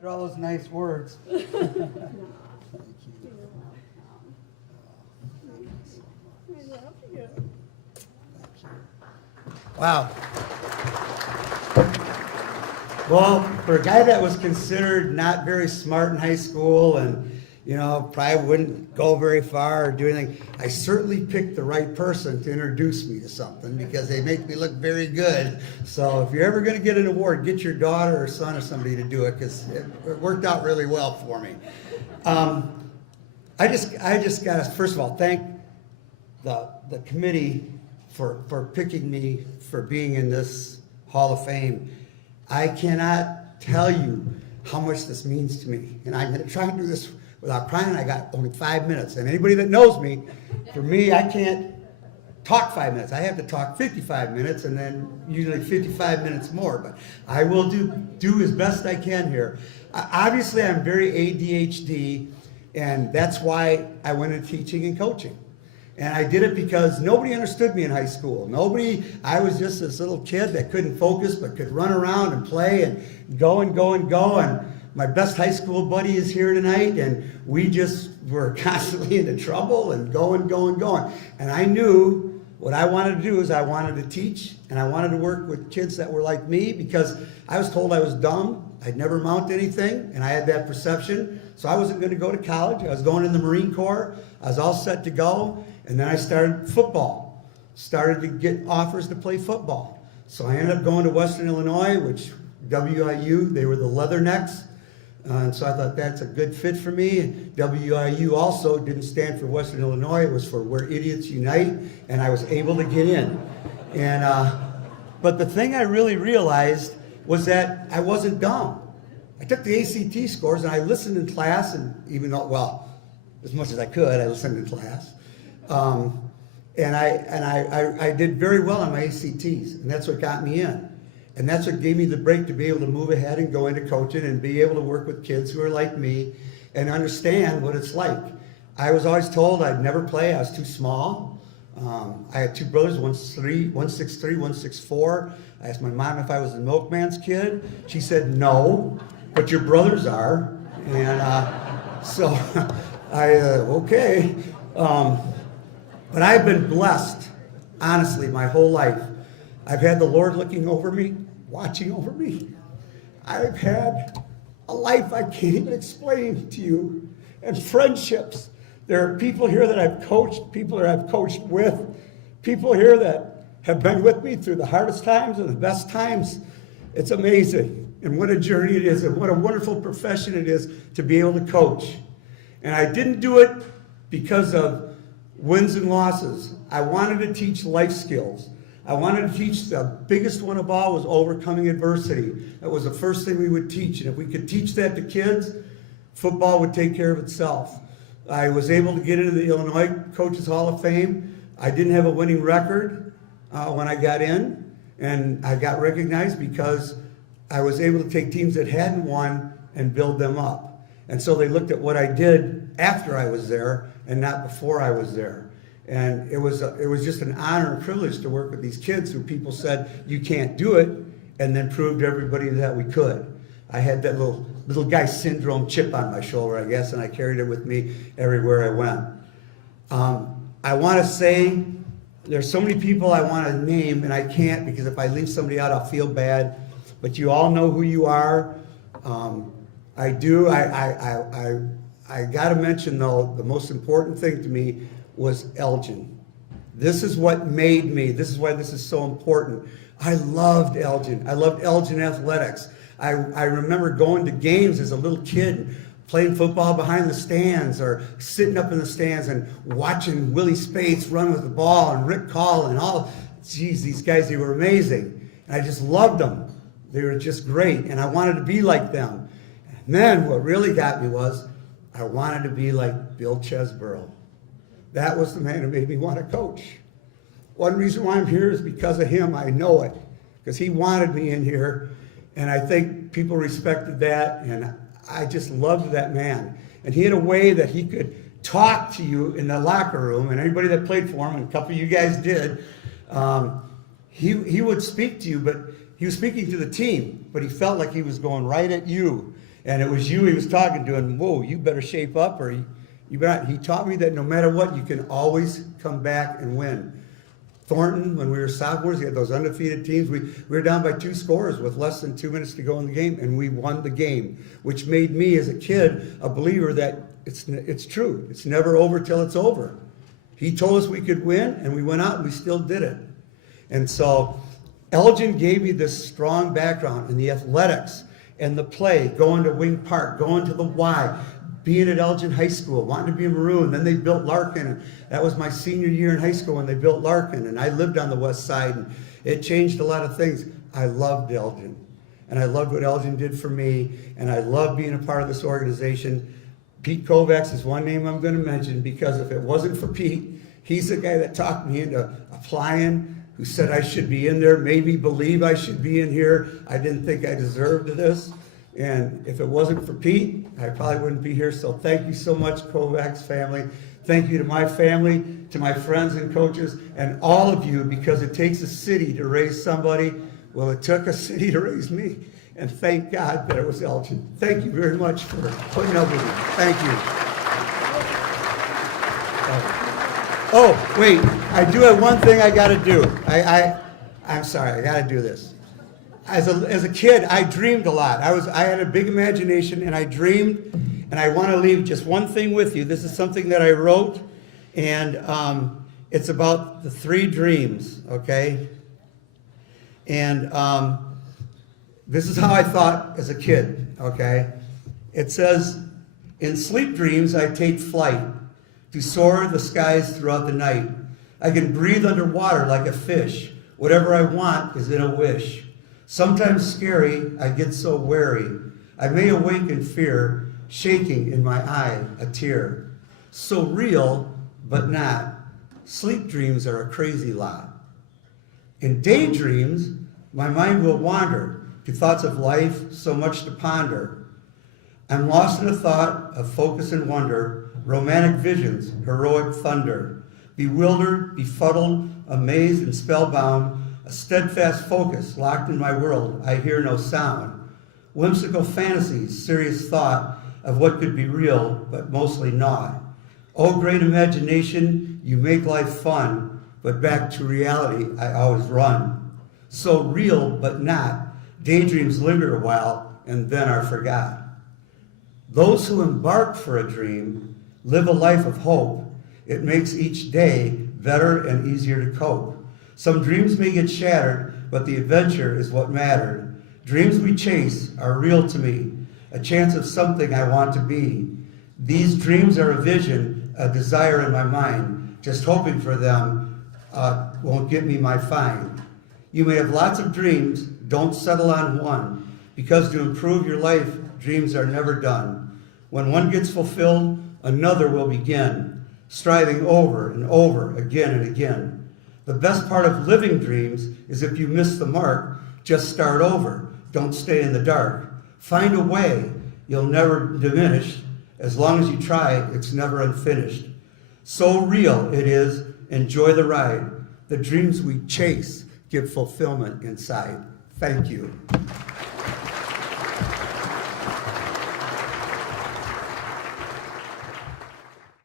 For all those nice words. No. Thank you. I love you. Wow. Well, for a guy that was considered not very smart in high school and, you know, probably wouldn't go very far or do anything, I certainly picked the right person to introduce me to something because they make me look very good. So if you're ever going to get an award, get your daughter or son or somebody to do it because it worked out really well for me. I just got to, first of all, thank the committee for picking me for being in this Hall of Fame. I cannot tell you how much this means to me. And I'm going to try and do this without crying. I got only 5 minutes. And anybody that knows me, for me, I can't talk 5 minutes. I have to talk 55 minutes and then usually 55 minutes more. But I will do as best I can here. Obviously, I'm very ADHD, and that's why I went into teaching and coaching. And I did it because nobody understood me in high school. I was just this little kid that couldn't focus but could run around and play and go and go and go. And my best high school buddy is here tonight, and we just were constantly into trouble and going. And I knew what I wanted to do is I wanted to teach, and I wanted to work with kids that were like me because I was told I was dumb. I'd never amount to anything, and I had that perception. So I wasn't going to go to college. I was going in the Marine Corps. I was all set to go. And then I started football, started to get offers to play football. So I ended up going to Western Illinois, which WIU, they were the Leathernecks. And so I thought that's a good fit for me. WIU also didn't stand for Western Illinois. It was for Where Idiots Unite, and I was able to get in. And but the thing I really realized was that I wasn't dumb. I took the ACT scores, and I listened in class, and even though, well, as much as I could, I listened in class. And I did very well on my ACTs, and that's what got me in. And that's what gave me the break to be able to move ahead and go into coaching and be able to work with kids who are like me and understand what it's like. I was always told I'd never play. I was too small. I had two brothers, one's 6'3", 164. I asked my mom if I was the milkman's kid. She said, no, but your brothers are. And so okay. But I've been blessed, honestly, my whole life. I've had the Lord looking over me, watching over me. I've had a life I can't even explain to you, and friendships. There are people here that I've coached, people that I've coached with, people here that have been with me through the hardest times and the best times. It's amazing, and what a journey it is, and what a wonderful profession it is to be able to coach. And I didn't do it because of wins and losses. I wanted to teach life skills. I wanted to teach, the biggest one of all was overcoming adversity. That was the first thing we would teach. And if we could teach that to kids, football would take care of itself. I was able to get into the Illinois Coaches Hall of Fame. I didn't have a winning record when I got in, and I got recognized because I was able to take teams that hadn't won and build them up. And so they looked at what I did after I was there and not before I was there. And it was just an honor and privilege to work with these kids who people said, you can't do it, and then proved to everybody that we could. I had that little guy syndrome chip on my shoulder, I guess, and I carried it with me everywhere I went. I want to say there's so many people I want to name, and I can't because if I leave somebody out, I'll feel bad. But you all know who you are. I do. I got to mention, though, the most important thing to me was Elgin. This is what made me. This is why this is so important. I loved Elgin. I loved Elgin athletics. I remember going to games as a little kid, playing football behind the stands or sitting up in the stands and watching Willie Spates run with the ball and Rick Call and all. Geez, these guys, they were amazing. And I just loved them. They were just great. And I wanted to be like them. And then what really got me was I wanted to be like Bill Chesborough. That was the man who made me want to coach. One reason why I'm here is because of him. I know it. Because he wanted me in here. And I think people respected that. And I just loved that man. And he had a way that he could talk to you in the locker room. And anybody that played for him, and a couple of you guys did, he would speak to you, but he was speaking to the team. But he felt like he was going right at you. And it was you he was talking to, and whoa, you better shape up, or you better. He taught me that no matter what, you can always come back and win. Thornton, when we were sophomores, he had those undefeated teams. We were down by 2 scores with less than 2 minutes to go in the game, and we won the game, which made me, as a kid, a believer that it's true. It's never over till it's over. He told us we could win, and we went out and we still did it. And so Elgin gave me this strong background in the athletics and the play, going to Wing Park, going to the Y, being at Elgin High School, wanting to be a Maroon. Then they built Larkin, and that was my senior year in high school when they built Larkin, and I lived on the west side, and it changed a lot of things. I loved Elgin, and I loved what Elgin did for me, and I love being a part of this organization. Pete Kovacs is one name I'm going to mention, because if it wasn't for Pete, he's the guy that talked me into applying, who said I should be in there, made me believe I should be in here. I didn't think I deserved this. And if it wasn't for Pete, I probably wouldn't be here. So thank you so much, Kovacs family. Thank you to my family, to my friends and coaches, and all of you, because it takes a city to raise somebody. Well, it took a city to raise me. And thank God that it was Elgin. Thank you very much for putting up with me. Thank you. Oh, wait, I do have one thing I got to do. I'm sorry, I got to do this. As a kid, I dreamed a lot. I had a big imagination, and I dreamed, and I want to leave just one thing with you. This is something that I wrote, and it's about the 3 dreams, okay? And this is how I thought as a kid, okay? It says, in sleep dreams, I take flight to soar the skies throughout the night. I can breathe underwater like a fish. Whatever I want is in a wish. Sometimes scary, I get so wary. I may awake in fear, shaking in my eye a tear. So real, but not. Sleep dreams are a crazy lot. In daydreams, my mind will wander to thoughts of life, so much to ponder. I'm lost in a thought of focus and wonder, romantic visions, heroic thunder. Bewildered, befuddled, amazed and spellbound, a steadfast focus locked in my world, I hear no sound. Whimsical fantasies, serious thought of what could be real, but mostly not. Oh, great imagination, you make life fun, but back to reality I always run. So real, but not. Daydreams linger a while, and then are forgot. Those who embark for a dream live a life of hope. It makes each day better and easier to cope. Some dreams may get shattered, but the adventure is what mattered. Dreams we chase are real to me, a chance of something I want to be. These dreams are a vision, a desire in my mind. Just hoping for them won't get me my fine. You may have lots of dreams, don't settle on one, because to improve your life, dreams are never done. When one gets fulfilled, another will begin, striving over and over, again and again. The best part of living dreams is if you miss the mark, just start over. Don't stay in the dark. Find a way. You'll never diminish. As long as you try, it's never unfinished. So real it is. Enjoy the ride. The dreams we chase give fulfillment inside. Thank you.